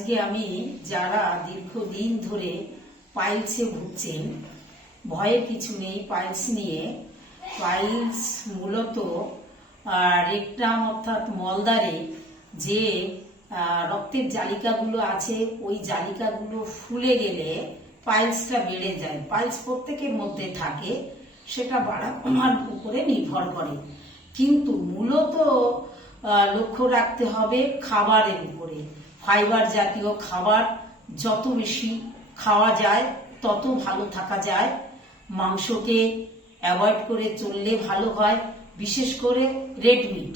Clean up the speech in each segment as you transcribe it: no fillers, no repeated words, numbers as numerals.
আজকে আমি যারা দীর্ঘদিন ধরে পাইলসে ভুগছেন, ভয়ের কিছু নেই। পাইলস নিয়ে, পাইলস মূলত রেকটাম অর্থাৎ মলদ্বারে যে রক্তের জালিকাগুলো আছে, ওই জালিকাগুলো ফুলে গেলে পাইলসটা বেড়ে যায়। পাইলস প্রত্যেকের মধ্যে থাকে, সেটা বাড়া কমার উপরে নির্ভর করে। কিন্তু মূলত লক্ষ্য রাখতে হবে খাবারের উপরে। ফাইবার জাতীয় খাবার যত বেশি খাওয়া যায় তত ভালো থাকা যায়। মাংসকে অ্যাভয়েড করে চললে ভালো হয়, বিশেষ করে রেড মিট।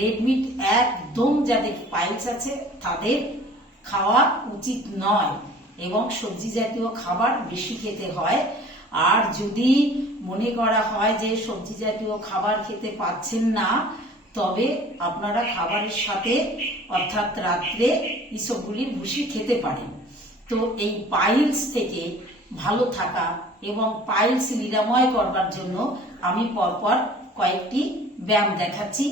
রেড মিট একদম যাদের পাইলস আছে তাদের খাওয়া উচিত নয়, এবং সবজি জাতীয় খাবার বেশি খেতে হয়। আর যদি মনে করা হয় যে সবজি জাতীয় খাবার খেতে পাচ্ছেন না, তবে আপনারা খাবারের সাথে অর্থাৎ রাত্রে ইসবগুলির ভুসি খেতে পারেন। তো এই পাইলস থেকে ভালো থাকা এবং পাইলস নিরাময় করবার জন্য আমি পরপর কয়েকটি ব্যায়াম দেখাচ্ছি।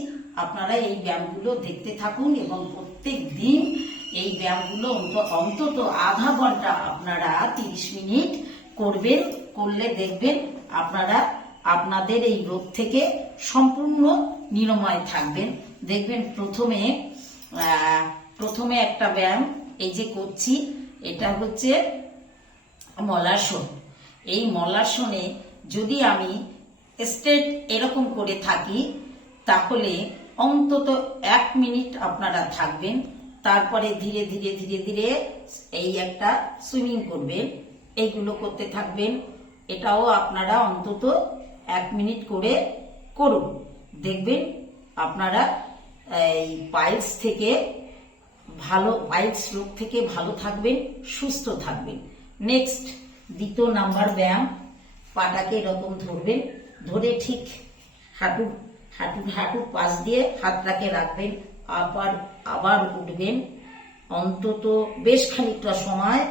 আপনারা এই ব্যায়ামগুলো দেখতে থাকুন এবং প্রত্যেক দিন এই ব্যায়ামগুলো অন্তত আধা ঘন্টা আপনারা 30 মিনিট করবেন। করলে দেখবেন আপনারা আপনাদের এই রোগ থেকে সম্পূর্ণ নিরাময় থাকবেন। দেখবেন প্রথমে একটা ব্যায়াম এই যে করছি, এটা হচ্ছে মলাসন। এই মলাসনে যদি আমি স্ট্রেট এরকম করে থাকি, তাহলে অন্তত 1 মিনিট আপনারা থাকবেন। তারপরে ধীরে ধীরে ধীরে ধীরে এই একটা সুইমিং করবেন, এইগুলো করতে থাকবেন। এটাও আপনারা অন্তত 1 মিনিট করে করুন। দেখবেন আপনারা এই পাইলস রোগ থেকে ভালো থাকবেন, সুস্থ থাকবেন। নেক্সট, 2 নাম্বার ব্যায়াম। পাটাকে এরকম ধরবেন, ধরে ঠিক হাঁটুর পাশ দিয়ে হাতটাকে রাখবেন, আবার উঠবেন। অন্তত বেশ খানিকটা সময়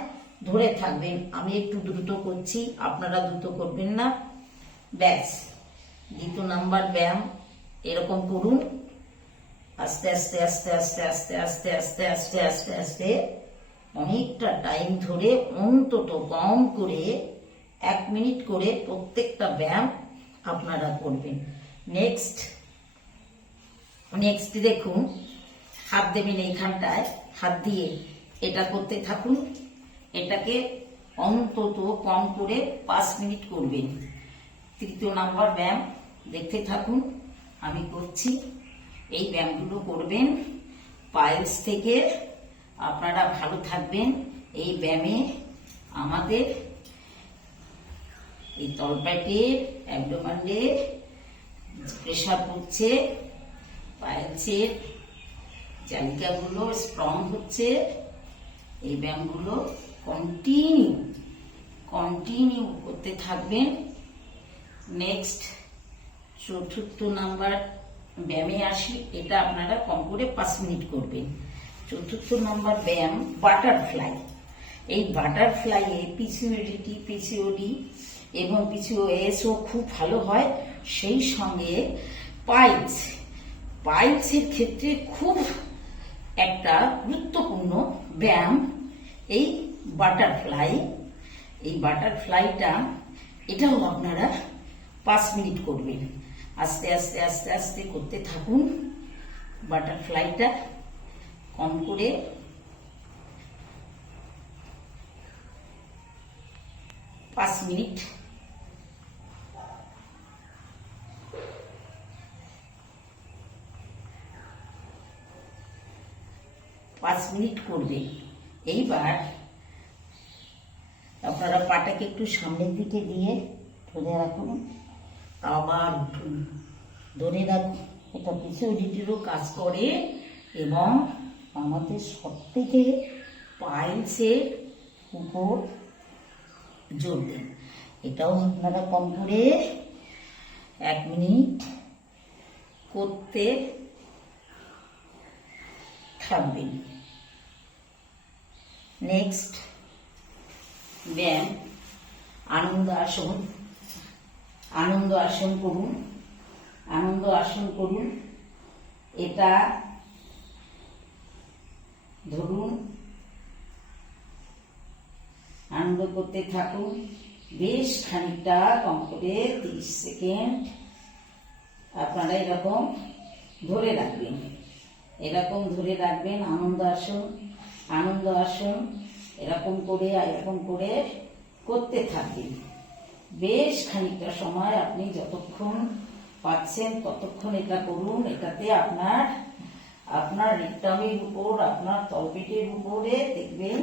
ধরে থাকবেন। আমি একটু দ্রুত করছি, আপনারা দ্রুত করবেন না। ব্যাস, 2 নাম্বার ব্যায়াম এরকম করুন। আস্তে আস্তে আস্তে আস্তে আস্তে আস্তে আস্তে আস্তে আস্তে আস্তে অনেকটা টাইম ধরে অন্তত কম করে 1 মিনিট করে প্রত্যেকটা ব্যায়াম আপনারা করবেন। নেক্সট দেখুন, হাত দেবেন এইখানটায়, হাত দিয়ে এটা করতে থাকুন। এটাকে অন্তত কম করে 5 মিনিট করবেন। 3 নাম্বার ব্যায়াম দেখতে থাকুন, আমি করছি। এই ব্যায়ামগুলো করবেন, পাইলস থেকে আপনারা ভালো থাকবেন। এই ব্যায়ামে আমাদের এই তলপেটের অ্যাবডোমেনে প্রেসার পড়ছে, পাইলসের জালিকাগুলো স্ট্রং হচ্ছে। এই ব্যায়ামগুলো কন্টিনিউ করতে থাকবেন। নেক্সট, 4 নাম্বার ব্যায়ামে আসি। এটা আপনারা কম করে 5 মিনিট করবেন। 4 নাম্বার ব্যায়াম বাটারফ্লাই। এই বাটারফ্লাইয়ে পিসিওডি এবং পিসিওএসও খুব ভালো হয়। সেই সঙ্গে পাইলসের ক্ষেত্রে খুব একটা গুরুত্বপূর্ণ ব্যায়াম এই বাটারফ্লাই। এই বাটারফ্লাইটা এটাও আপনারা 5 মিনিট করবেন। আস্তে আস্তে আস্তে আস্তে করতে থাকুন। বাটারফ্লাইটা কম করে 5 মিনিট। করবে। এইবার আপনারা পাটাকে একটু সামনের দিকে দিয়ে ধরে রাখুন, আবার উঠুন, ধরে রাখুন। এটা পিসিওডিটিরও কাজ করে এবং আমাদের সব থেকে পাইলসের উপর জোর দেন। এটাও আপনারা কম করে 1 মিনিট করতে থাকবেন। নেক্সট ব্যায়াম আনন্দ আসন করুন। এটা ধরুন ব্যায়ামগুলো করতে থাকুন বেশ খানিকটা, কম করে 30 সেকেন্ড আপনারা এরকম ধরে রাখবেন, এরকম ধরে রাখবেন। আনন্দ আসুন, এরকম করে করতে থাকবেন বেশ খানিকটা সময়। আপনি যতক্ষণ পাচ্ছেন ততক্ষণ এটা করুন। এটাতে আপনার রেকটামের উপর, আপনার তলপেটের উপরে দেখবেন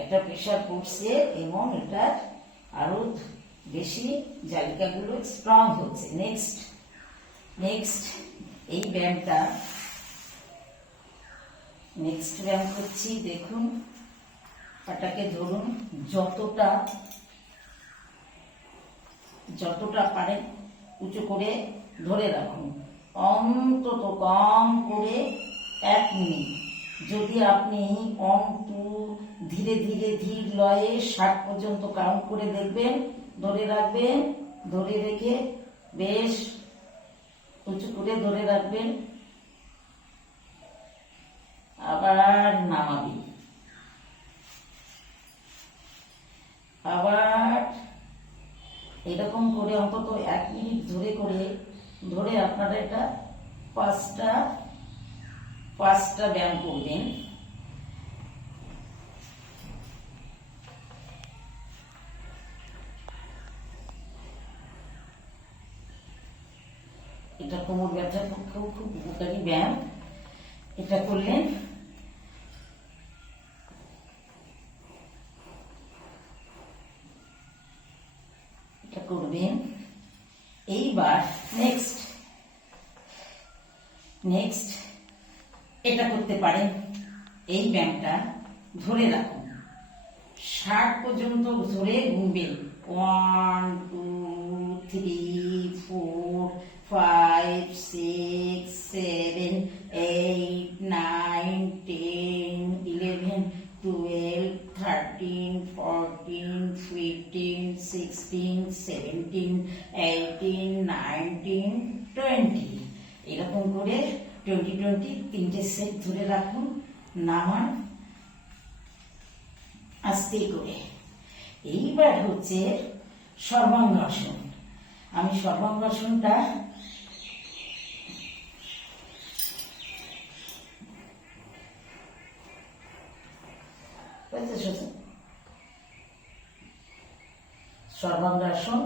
একটা প্রেশার পড়ছে এবং এটা আরো বেশি জালিকাগুলো স্ট্রং হচ্ছে। নেক্সট এই ব্যায়ামটা ব্যায়াম করছি। দেখুন, পাটাকে ধরুন, যতটা পারেন উঁচু করে ধরে রাখুন, অন্তত কম করে 1 মিনিট। যদি আপনি ধীরে ধীর লয়ে 60 পর্যন্ত কাউন্ট করে দেখবেন, ধরে রাখবেন, ধরে রেখে বেশ উঁচু করে ধরে রাখবেন, আবার নামাবি, আবার এরকম করে অন্তত 1 মিনিট ধরে আপনারা এটা 5টা ব্যায়াম করবেন। এটা কোমর ব্যথার পক্ষেও খুব উপকারী ব্যায়াম। এটা করলেন, এটা করবেন। এইবার নেক্সট এটা করতে পারেন। এই ব্যায়ামটা ধরে রাখুন, 60 পর্যন্ত ধরে গুনবেন। 1 2 3 4 5 6 7 8 9 10 11 12 13 14 15 16 17 18 19 20 এরকম করে 20 3টে সেট ধরে রাখুন, নামান আস্তে করে। এইবার হচ্ছে সর্বাঙ্গাসন। আমি সর্বাঙ্গাসনটা সর্বাঙ্গাসন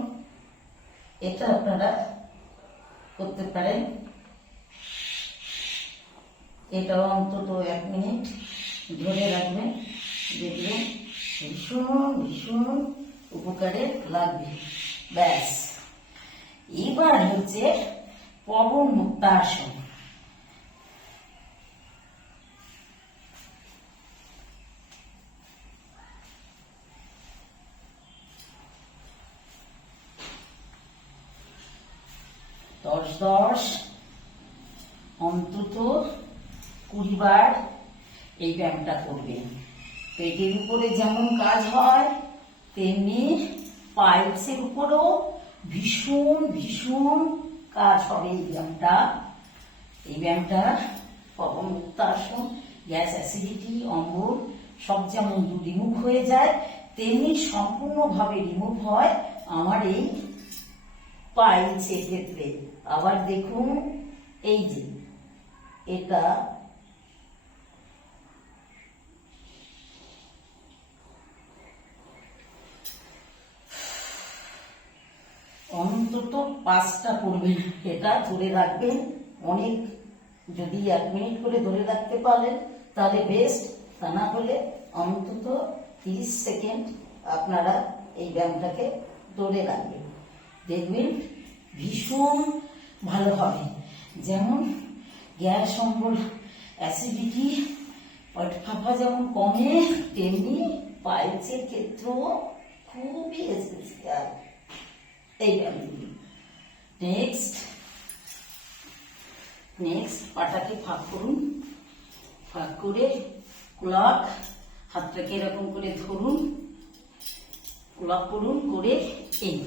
এটা আপনারা করতে পারেন। এটাও অন্তত 1 মিনিট ধরে রাখবেন, দেখবেন ভীষণ উপকারে লাগবে। ব্যাস, এবার হচ্ছে পবন মুক্তাসন। দশ অন্তত 20 বার এই ব্যায়ামটা করবেন। পেটের উপরে যেমন কাজ হয় তেমনি পাইলসের উপরেও ভীষণ কাজ হবে এই ব্যায়ামটা। পবন মুক্তাসন, গ্যাস, অ্যাসিডিটি, অম্বল সব যেমন রিমুভ হয়ে যায় তেমনি সম্পূর্ণভাবে রিমুভ হয় আমার এই পাইলসের ক্ষেত্রে। আবার দেখুন, এই যে এটা অন্তত 5টা করবেন, এটা ধরে রাখবেন অনেক। যদি 1 মিনিট করে ধরে রাখতে পারেন তাহলে বেস্ট, তা না হলে অন্তত 30 সেকেন্ড আপনারা এই ব্যায়ামটাকে ধরে রাখবেন, দেখবেন ভীষণ ভালো হবে। যেমন গ্যাস, অম্বল, অ্যাসিডিটি, পেট ফাঁপা যেমন কমে তেমনি পাইলসের ক্ষেত্রেও খুবই এসেন্সিয়াল এই ব্যায়ামগুলি। নেক্সট পাটাকে ফাঁক করুন, ফাঁক করে ক্লক, হাতটাকে এরকম করে ধরুন, ক্লক করুন, করে এই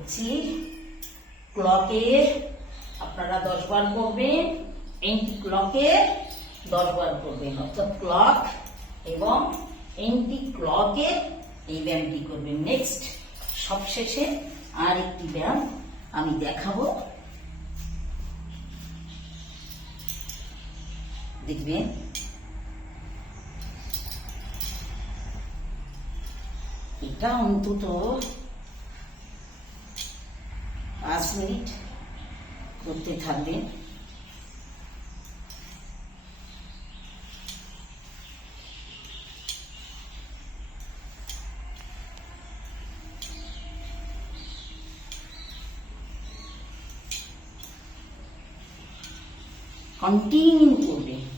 করছি ক্লকে আপনারা 10 বার করবেন, এন্টি ক্লকে 10 বার করবেন, অর্থাৎ ক্লক এবং এন্টি ক্লকে এই ব্যায়ামটি করবেন। নেক্সট সবশেষে আর একটি ব্যায়াম আমি দেখাবো, দেখবেন। এটা অন্তত 5 মিনিট করতে থাকবেন।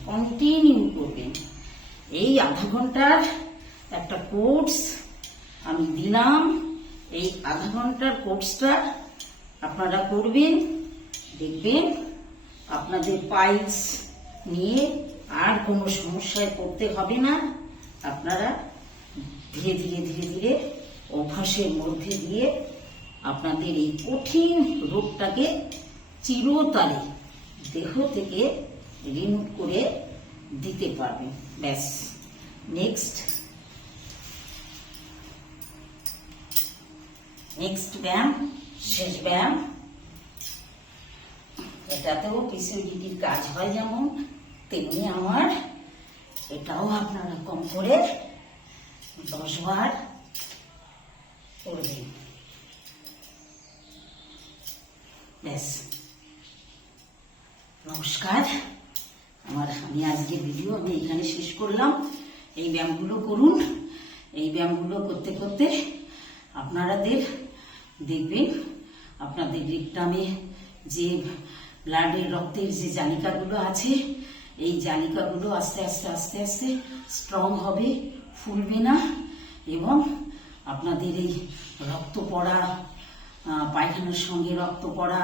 কন্টিনিউ করবেন। এই আধা ঘন্টার একটা কোর্স আমি দিলাম, এই আধা ঘন্টার কোর্সটা আপনারা করবেন, দেখবেন আপনাদের পাইলস নিয়ে আর কোনো সমস্যায় পড়তে হবে না। আপনারা ধীরে ধীরে অভ্যাসের মধ্যে দিয়ে আপনাদের এই কঠিন রোগটাকে চিরতরে দেহ থেকে রিমুভ করে দিতে পারবেন। ব্যাস। নেক্সট ব্যায়াম, শেষ ব্যায়াম। এটাতেও পিসিওডির কাজ হয় যেমন, তেমনি আমার এটাও আপনারা কম করে 10 বার করবেন। ব্যাস। নমস্কার। আমি আজকের ভিডিও আমি এখানে শেষ করলাম। এই ব্যায়ামগুলো করুন। এই ব্যায়ামগুলো করতে করতে আপনাদের দেখবেন আপনাদের রেকটামে যে ব্লাডের রক্তের যে জালিকাগুলো আছে, এই জালিকাগুলো আস্তে আস্তে স্ট্রং হবে, ফুলবে না, এবং আপনাদের এই রক্ত পড়া, পায়খানার সঙ্গে রক্ত পড়া,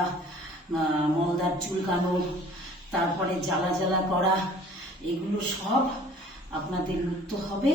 মলদার চুলকানো, তারপরে জ্বালা করা, এগুলো সব আপনাদের মুক্ত হবে।